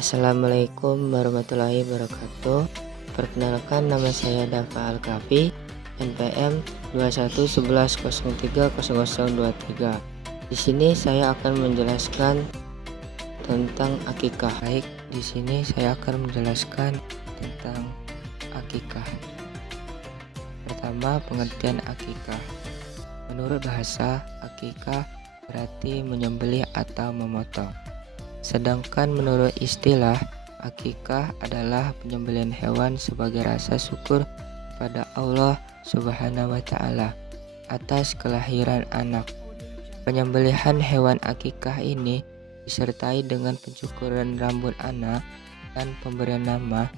Assalamualaikum warahmatullahi wabarakatuh. Perkenalkan, nama saya Dafa Al-Kafi, NPM 2111030023. Di sini saya akan menjelaskan tentang akikah. Baik, di sini saya akan menjelaskan tentang akikah. Pertama, pengertian akikah. Menurut bahasa, akikah berarti menyembelih atau memotong. Sedangkan menurut istilah, akikah adalah penyembelihan hewan sebagai rasa syukur pada Allah Subhanahu wa Ta'ala atas kelahiran anak. Penyembelihan hewan akikah ini disertai dengan pencukuran rambut anak dan pemberian nama.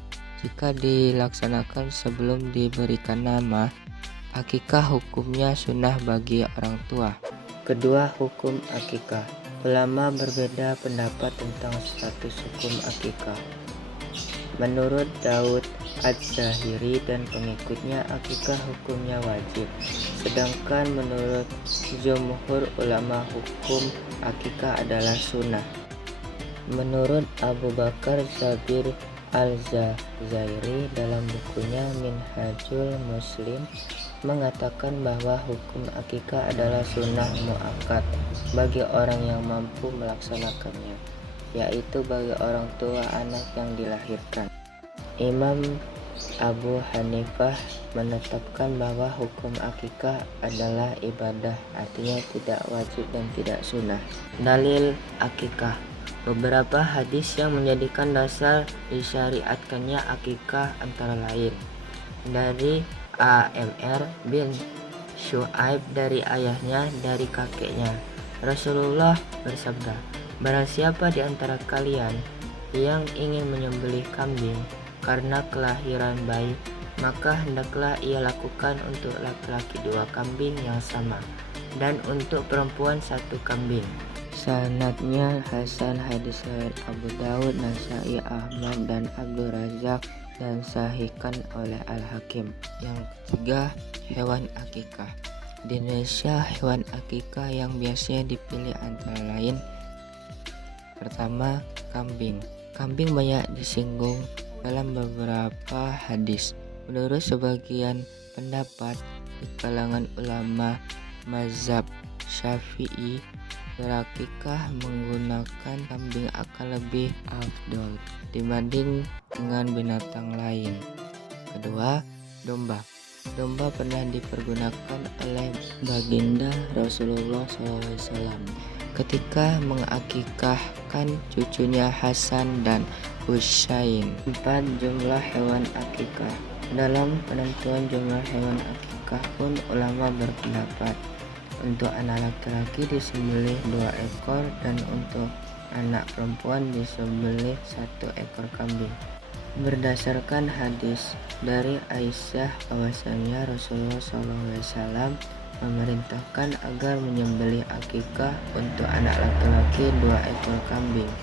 Jika dilaksanakan sebelum diberikan nama, akikah hukumnya sunnah bagi orang tua. Kedua, hukum akikah. Ulama berbeda pendapat tentang status hukum akikah. Menurut Daud Az-Zahiri dan pengikutnya, akikah hukumnya wajib. Sedangkan menurut jumhur ulama, hukum akikah adalah sunnah. Menurut Abu Bakar Zabir Al-Zairi dalam bukunya Minhajul Muslim mengatakan bahwa hukum akikah adalah sunnah muakkad bagi orang yang mampu melaksanakannya, yaitu bagi orang tua anak yang dilahirkan. Imam Abu Hanifah menetapkan bahwa hukum akikah adalah ibadah, artinya tidak wajib dan tidak sunnah. Dalil akikah. Beberapa hadis yang menjadikan dasar disyariatkannya akikah antara lain dari Amr bin Syu'aib dari ayahnya dari kakeknya. Rasulullah bersabda, barang siapa di antara kalian yang ingin menyembelih kambing karena kelahiran bayi, maka hendaklah ia lakukan untuk laki-laki 2 kambing yang sama dan untuk perempuan 1 kambing. Sanadnya hasan, hadis riwayat Abu Daud, Nasai, Ahmad dan Abdul Razak dan sahihkan oleh Al-Hakim. Yang ketiga, hewan akikah. Di Indonesia, hewan akikah yang biasanya dipilih antara lain: pertama, kambing. Kambing banyak disinggung dalam beberapa hadis. Menurut sebagian pendapat di kalangan ulama mazhab Syafi'i, berakikah menggunakan kambing akan lebih afdol dibanding dengan binatang lain. Kedua, domba. Domba pernah dipergunakan oleh baginda Rasulullah SAW ketika mengakikahkan cucunya Hasan dan Husain. 4. Jumlah hewan akikah. Dalam penentuan jumlah hewan akikah pun ulama berpendapat. Untuk anak laki-laki disembelih 2 ekor dan untuk anak perempuan disembelih 1 ekor kambing. Berdasarkan hadis dari Aisyah bahwasanya Rasulullah SAW memerintahkan agar menyembelih akikah untuk anak laki-laki 2 ekor kambing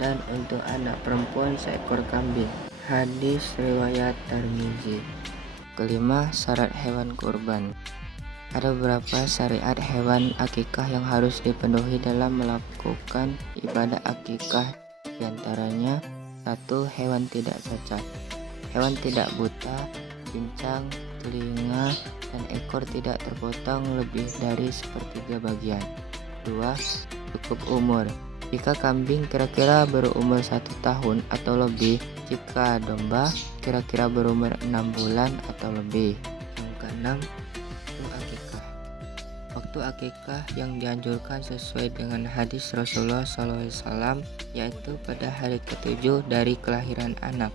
dan untuk anak perempuan 1 ekor kambing. Hadis riwayat Tirmizi. Kelima, syarat hewan kurban. Ada beberapa syariat hewan akikah yang harus dipenuhi dalam melakukan ibadah akikah. Di antaranya: 1. Hewan tidak cacat. Hewan tidak buta, pincang, telinga, dan ekor tidak terpotong lebih dari 1/3 bagian. 2. Cukup umur. Jika kambing kira-kira berumur 1 tahun atau lebih, jika domba kira-kira berumur 6 bulan atau lebih. Yang keenam, akikah. Waktu akikah yang dianjurkan sesuai dengan hadis Rasulullah SAW, yaitu pada hari ke-7 dari kelahiran anak.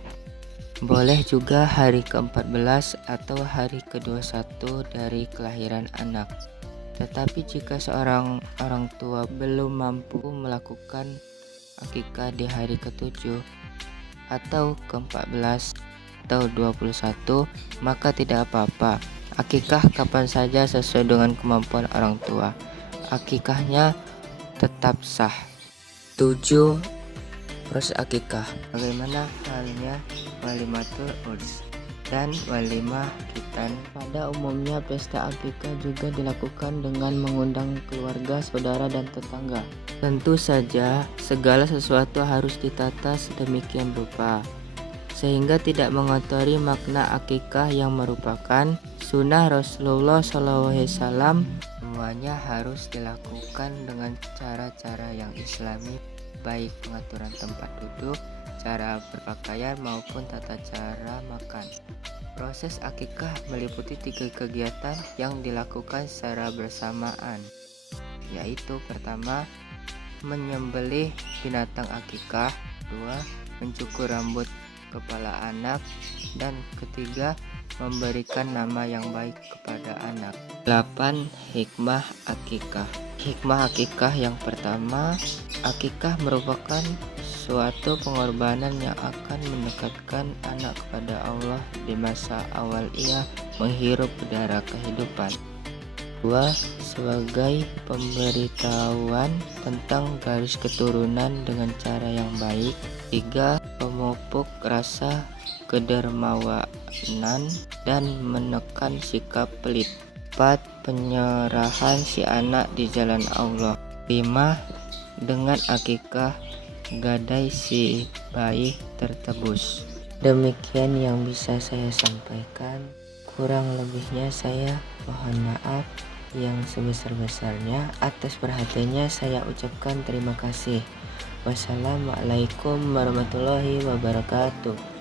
Boleh juga hari ke-14 atau hari ke-21 dari kelahiran anak. Tetapi jika seorang orang tua belum mampu melakukan akikah di hari ke-7 atau ke-14 atau 21, maka tidak apa-apa. Akikah kapan saja sesuai dengan kemampuan orang tua. Akikahnya tetap sah. 7. Proses akikah. Bagaimana halnya walimatul urs? dan walimah khitan. Pada umumnya pesta akikah juga dilakukan dengan mengundang keluarga, saudara, dan tetangga. Tentu saja segala sesuatu harus ditata sedemikian rupa sehingga tidak mengotori makna akikah yang merupakan sunnah Rasulullah SAW. Semuanya harus dilakukan dengan cara-cara yang islami, baik pengaturan tempat duduk, cara berpakaian maupun tata cara makan. Proses akikah meliputi 3 kegiatan yang dilakukan secara bersamaan, yaitu pertama, menyembelih binatang akikah, 2, mencukur rambut kepala anak, dan ketiga, memberikan nama yang baik kepada anak. 8. Hikmah akikah. Hikmah akikah yang pertama, akikah merupakan suatu pengorbanan yang akan mendekatkan anak kepada Allah di masa awal ia menghirup udara kehidupan. 2. Sebagai pemberitahuan tentang garis keturunan dengan cara yang baik. 3. Memupuk rasa kedermawanan dan menekan sikap pelit. 4. Penyerahan si anak di jalan Allah. 5. Dengan akikah gadai si bayi tertebus. Demikian yang bisa saya sampaikan. Kurang lebihnya saya mohon maaf yang sebesar-besarnya. Atas perhatiannya saya ucapkan terima kasih. Wassalamualaikum warahmatullahi wabarakatuh.